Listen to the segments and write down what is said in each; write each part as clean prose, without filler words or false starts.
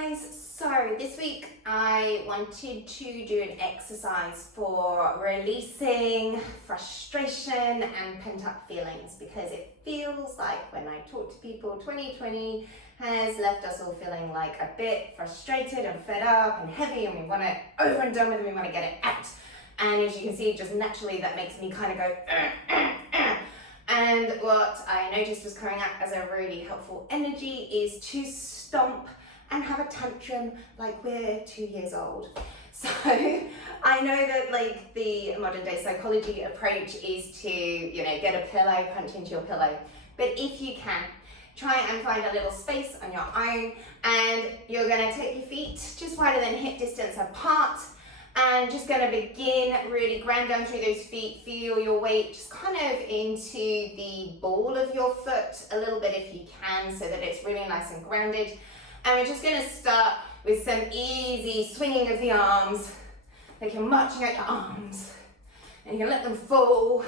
guys, so this week I wanted to do an exercise for releasing frustration and pent-up feelings, because it feels like when I talk to people, 2020 has left us all feeling like a bit frustrated and fed up and heavy, and we want it over and done with and we want to get it out. And as you can see, just naturally that makes me kind of go And what I noticed was coming up as a really helpful energy is to stomp and have a tantrum like we're 2 years old. So I know that like the modern day psychology approach is to, get a pillow, punch into your pillow. But if you can, try and find a little space on your own, and you're gonna take your feet just wider than hip distance apart, and just gonna begin really ground down through those feet. Feel your weight just kind of into the ball of your foot a little bit if you can, so that it's really nice and grounded. And we're just gonna start with some easy swinging of the arms, like you're marching out your arms. And you can let them fall.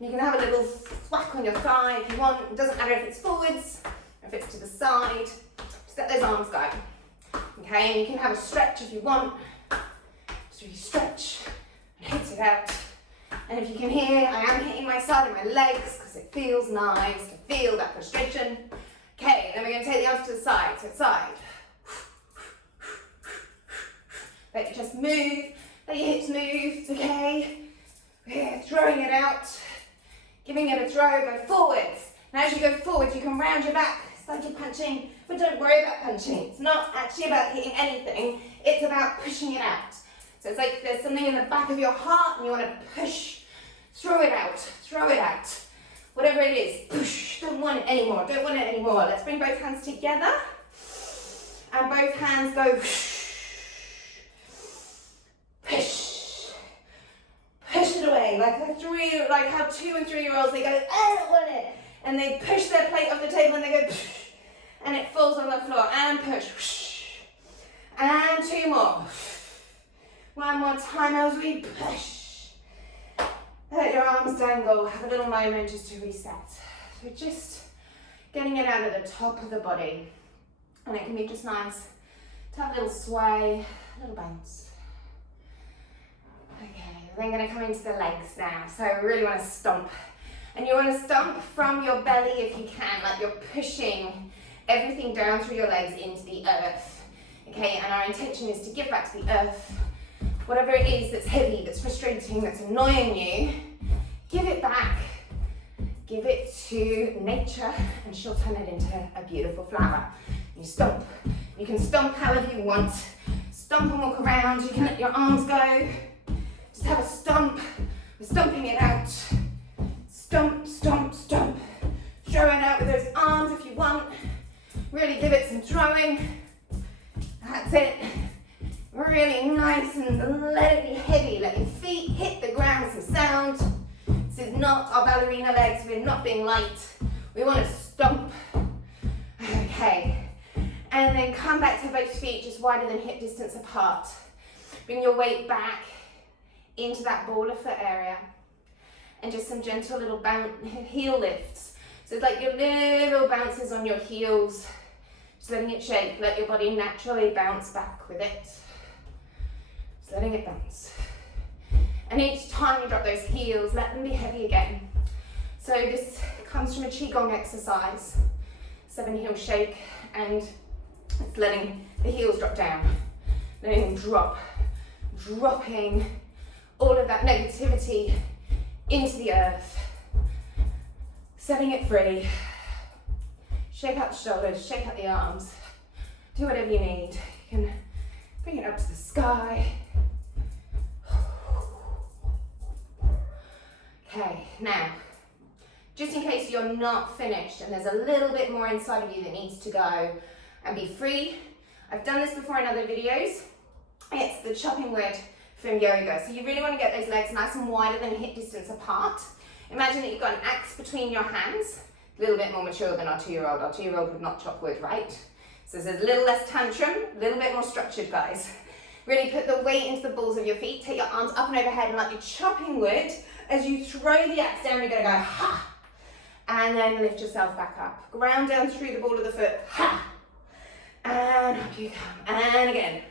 You can have a little whack on your thigh if you want. It doesn't matter if it's forwards, or if it's to the side. Just let those arms go. Okay, and you can have a stretch if you want. Just really stretch and hit it out. And if you can hear, I am hitting my side of my legs because it feels nice to feel that frustration. Okay, then we're going to take the arms to the side, so side. Let your chest move, let your hips move, it's okay. We're throwing it out, giving it a throw, go forwards. Now as you go forwards, you can round your back, it's like you're punching, but don't worry about punching. It's not actually about hitting anything, it's about pushing it out. So it's like there's something in the back of your heart and you want to push, throw it out, throw it out. Whatever it is, push, don't want it anymore, don't want it anymore. Let's bring both hands together, and both hands go push, push it away, like how 2 and 3 year olds, they go, I don't want it, and they push their plate off the table and they go, and it falls on the floor, and push, and 2 more, 1 more time as we push. Let your arms dangle, have a little moment just to reset. So just getting it out of the top of the body. And it can be just nice to have a little sway, a little bounce. Okay, we're then going to come into the legs now. So we really want to stomp. And you want to stomp from your belly if you can, like you're pushing everything down through your legs into the earth. Okay, and our intention is to give back to the earth whatever it is that's heavy, that's frustrating, that's annoying you. Give it back. Give it to nature, and she'll turn it into a beautiful flower. You stomp. You can stomp however you want. Stomp and walk around. You can let your arms go. Just have a stomp. We're stomping it out. Stomp, stomp, stomp. Throw it out with those arms if you want. Really give it some throwing. That's it. Really nice, and let it be heavy. Let your feet hit the ground with some sound. This is not our ballerina legs. We're not being light. We want to stomp. Okay. And then come back to both feet just wider than hip distance apart. Bring your weight back into that ball of foot area. And just some gentle little heel lifts. So it's like your little bounces on your heels. Just letting it shake. Let your body naturally bounce back with it. Just letting it bounce. And each time you drop those heels, let them be heavy again. So this comes from a Qigong exercise, 7 heel shake, and it's letting the heels drop down, letting them drop, dropping all of that negativity into the earth, setting it free. Shake out the shoulders, shake out the arms, do whatever you need. You can bring it up to the sky. Okay, now, just in case you're not finished and there's a little bit more inside of you that needs to go and be free, I've done this before in other videos. It's the chopping wood from yoga. So you really want to get those legs nice and wider than hip distance apart. Imagine that you've got an axe between your hands, a little bit more mature than our 2-year-old. Our 2-year-old would not chop wood, right? So there's a little less tantrum, a little bit more structured, guys. Really put the weight into the balls of your feet, take your arms up and overhead, and like you're chopping wood, as you throw the axe down, you're going to go, ha! And then lift yourself back up. Ground down through the ball of the foot, ha! And up you come. And again.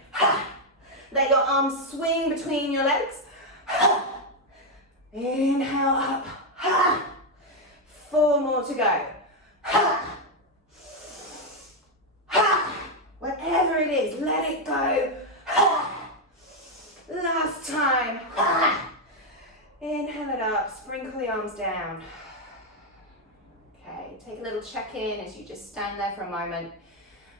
Let your arms swing between your legs. Inhale up. 4 more to go. Whatever it is, let it go. Last time. Inhale it up, sprinkle the arms down. Okay, take a little check-in as you just stand there for a moment.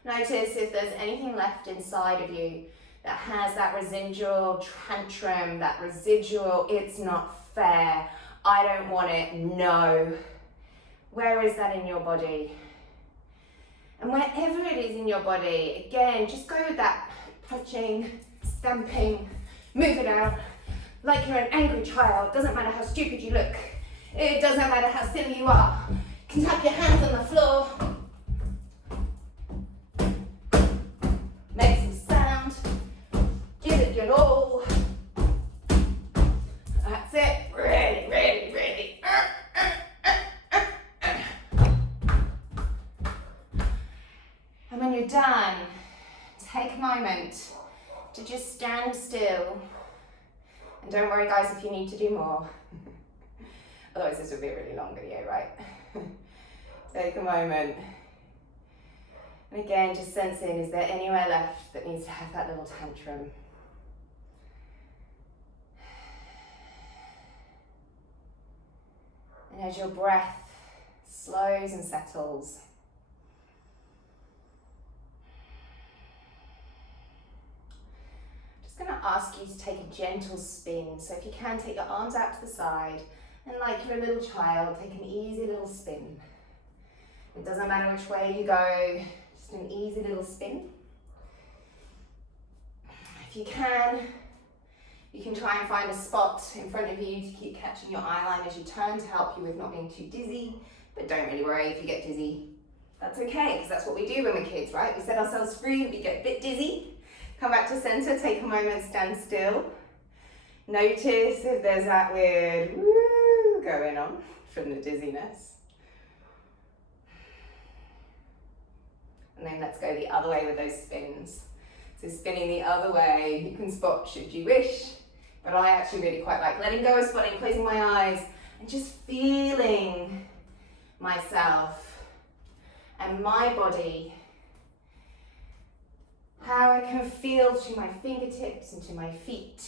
Notice if there's anything left inside of you that has that residual tantrum, that residual, it's not fair, I don't want it, no. Where is that in your body? And wherever it is in your body, again, just go with that punching, stamping, move it out like you're an angry child. Doesn't matter how stupid you look. It doesn't matter how silly you are. You can tap your hands on the floor. Make some sound. Give it your all. That's it. Really, really, really. And when you're done, take a moment to just stand still. And don't worry guys if you need to do more. Otherwise this would be a really long video, right? Take a moment. And again, just sense in, is there anywhere left that needs to have that little tantrum? And as your breath slows and settles, I'm going to ask you to take a gentle spin. So if you can, take your arms out to the side and like you're a little child, take an easy little spin. It doesn't matter which way you go, just an easy little spin. If you can try and find a spot in front of you to keep catching your eye line as you turn to help you with not being too dizzy. But don't really worry if you get dizzy. That's okay, because that's what we do when we're kids, right? We set ourselves free, we get a bit dizzy. Come back to center, take a moment, stand still. Notice if there's that weird woo going on from the dizziness. And then let's go the other way with those spins. So spinning the other way, you can spot should you wish, but I actually really quite like letting go of spotting, closing my eyes, and just feeling myself and my body. How I can feel to my fingertips and to my feet.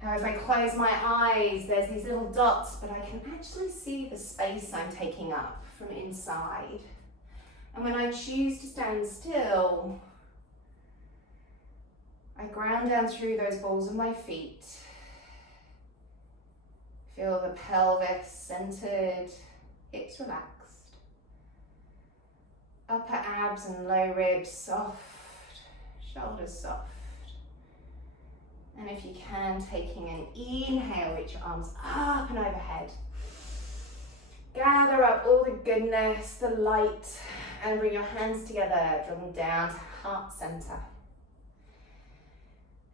How if I close my eyes, there's these little dots, but I can actually see the space I'm taking up from inside. And when I choose to stand still, I ground down through those balls of my feet. Feel the pelvis centered, hips relaxed. Upper abs and low ribs soft, shoulders soft. And if you can, taking an inhale, reach your arms up and overhead. Gather up all the goodness, the light, and bring your hands together, draw them down to heart center.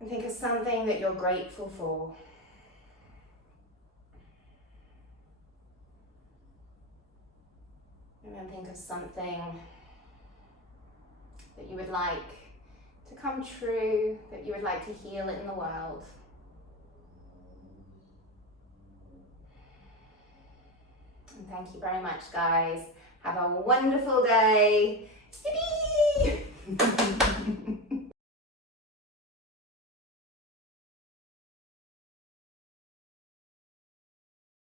And think of something that you're grateful for. And then think of something that you would like to come true, that you would like to heal in the world. And thank you very much, guys. Have a wonderful day. Yippee!